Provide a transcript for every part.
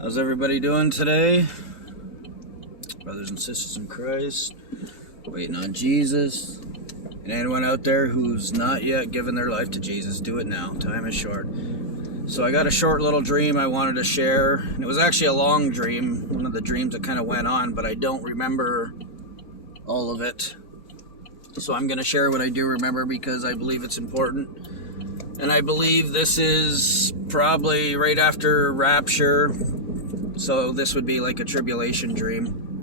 How's everybody doing today? Brothers and sisters in Christ, waiting on Jesus. And anyone out there who's not yet given their life to Jesus, do it now. Time is short. So I got a short little dream I wanted to share. And it was actually a long dream, one of the dreams that kind of went on, but I don't remember all of it. So I'm going to share what I do remember because I believe it's important. And I believe this is probably right after rapture. So this would be like a tribulation dream.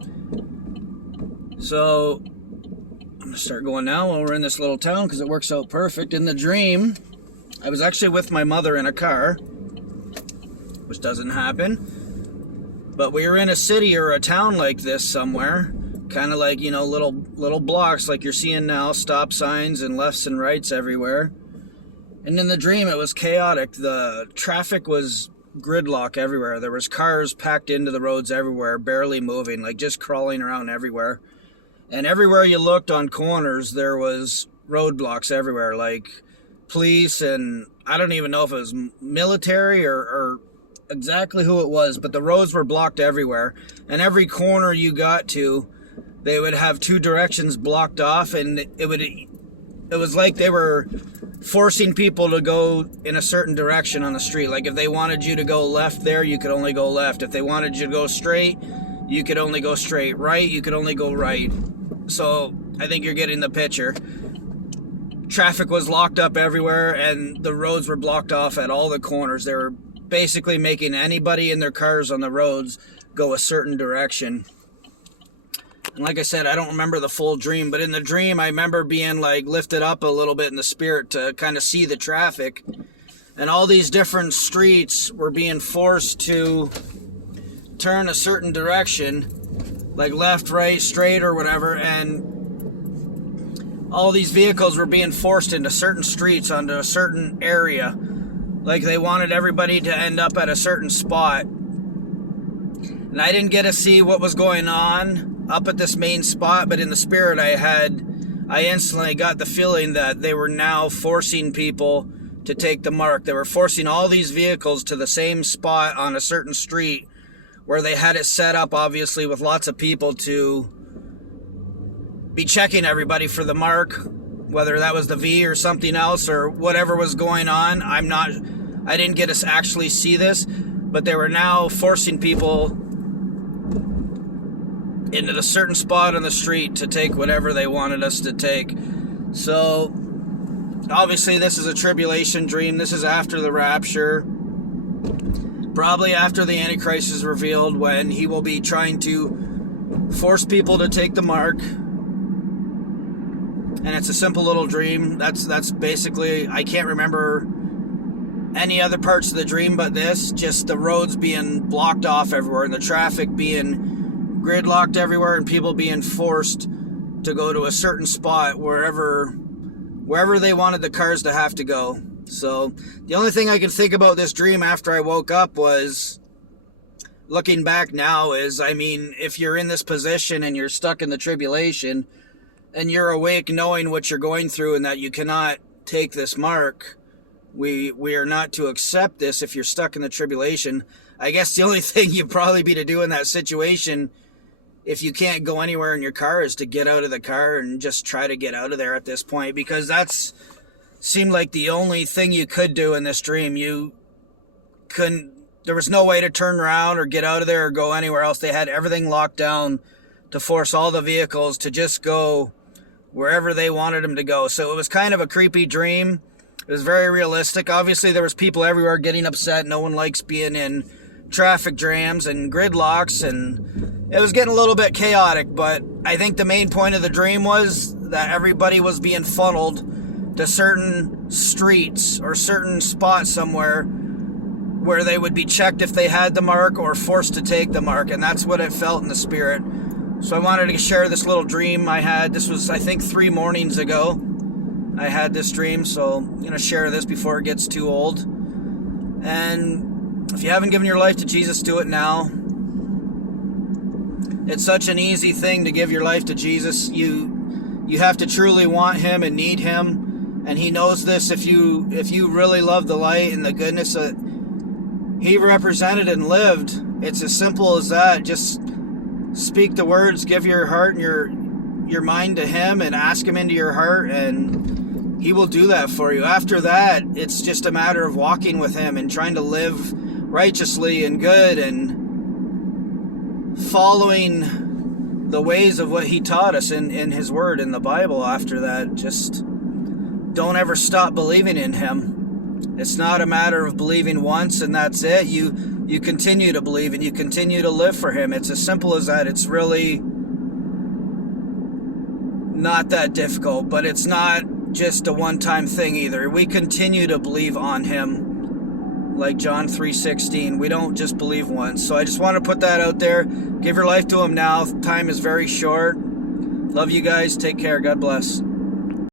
So I'm going to start going now while we're in this little town because it works out perfect. In the dream, I was actually with my mother in a car, which doesn't happen. But we were in a city or a town like this somewhere, kind of like, you know, little blocks like you're seeing now, stop signs and lefts and rights everywhere. And in the dream, it was chaotic. The traffic was gridlock everywhere. There was cars packed into the roads everywhere, barely moving, like just crawling around everywhere. And everywhere you looked on corners, there was roadblocks everywhere, like police, and I don't even know if it was military or exactly who it was, but the roads were blocked everywhere. And every corner you got to, they would have two directions blocked off, and it was like they were forcing people to go in a certain direction on the street. Like if they wanted you to go left there, you could only go left. If they wanted you to go straight, you could only go straight. Right, you could only go right. So I think you're getting the picture. Traffic was locked up everywhere and the roads were blocked off at all the corners. They were basically making anybody in their cars on the roads go a certain direction. And like I said, I don't remember the full dream, but in the dream, I remember being like lifted up a little bit in the spirit to kind of see the traffic. And all these different streets were being forced to turn a certain direction, like left, right, straight, or whatever. And all these vehicles were being forced into certain streets, onto a certain area. Like they wanted everybody to end up at a certain spot. And I didn't get to see what was going on up at this main spot, but in the spirit I instantly got the feeling that they were now forcing people to take the mark. They were forcing all these vehicles to the same spot on a certain street where they had it set up, obviously, with lots of people to be checking everybody for the mark, whether that was the V or something else or whatever was going on. I didn't get to actually see this, but they were now forcing people into the certain spot on the street to take whatever they wanted us to take. So obviously this is a tribulation dream. This is after the rapture, probably after the Antichrist is revealed, when he will be trying to force people to take the mark. And it's a simple little dream. That's basically, I can't remember any other parts of the dream but this, just the roads being blocked off everywhere and the traffic being gridlocked everywhere and people being forced to go to a certain spot wherever they wanted the cars to have to go. So the only thing I can think about this dream after I woke up was, looking back now, is, I mean, if you're in this position and you're stuck in the tribulation and you're awake knowing what you're going through and that you cannot take this mark, we are not to accept this if you're stuck in the tribulation. I guess the only thing you'd probably be to do in that situation, if you can't go anywhere in your car, is to get out of the car and just try to get out of there at this point, because that's seemed like the only thing you could do in this dream. You couldn't, there was no way to turn around or get out of there or go anywhere else. They had everything locked down to force all the vehicles to just go wherever they wanted them to go. So it was kind of a creepy dream. It was very realistic. Obviously there was people everywhere getting upset. No one likes being in traffic jams and gridlocks, and it was getting a little bit chaotic, but I think the main point of the dream was that everybody was being funneled to certain streets or certain spots somewhere where they would be checked if they had the mark or forced to take the mark, and that's what it felt in the spirit. So I wanted to share this little dream I had. This was, I think, 3 mornings ago I had this dream, so I'm going to share this before it gets too old. And if you haven't given your life to Jesus, do it now. It's such an easy thing to give your life to Jesus. You have to truly want him and need him, and he knows this. If you really love the light and the goodness that he represented and lived, It's as simple as that. Just speak the words, give your heart and your mind to him, and ask him into your heart, and he will do that for you. After that, it's just a matter of walking with him and trying to live righteously and good and following the ways of what he taught us in his word in the Bible. After that, just don't ever stop believing in him. It's not a matter of believing once and that's it. You continue to believe and you continue to live for him. It's as simple as that. It's really not that difficult, but it's not just a one-time thing either. We continue to believe on him, like John 3:16. We don't just believe once. So I just want to put that out there. Give your life to him now. Time is very short. Love you guys. Take care. God bless.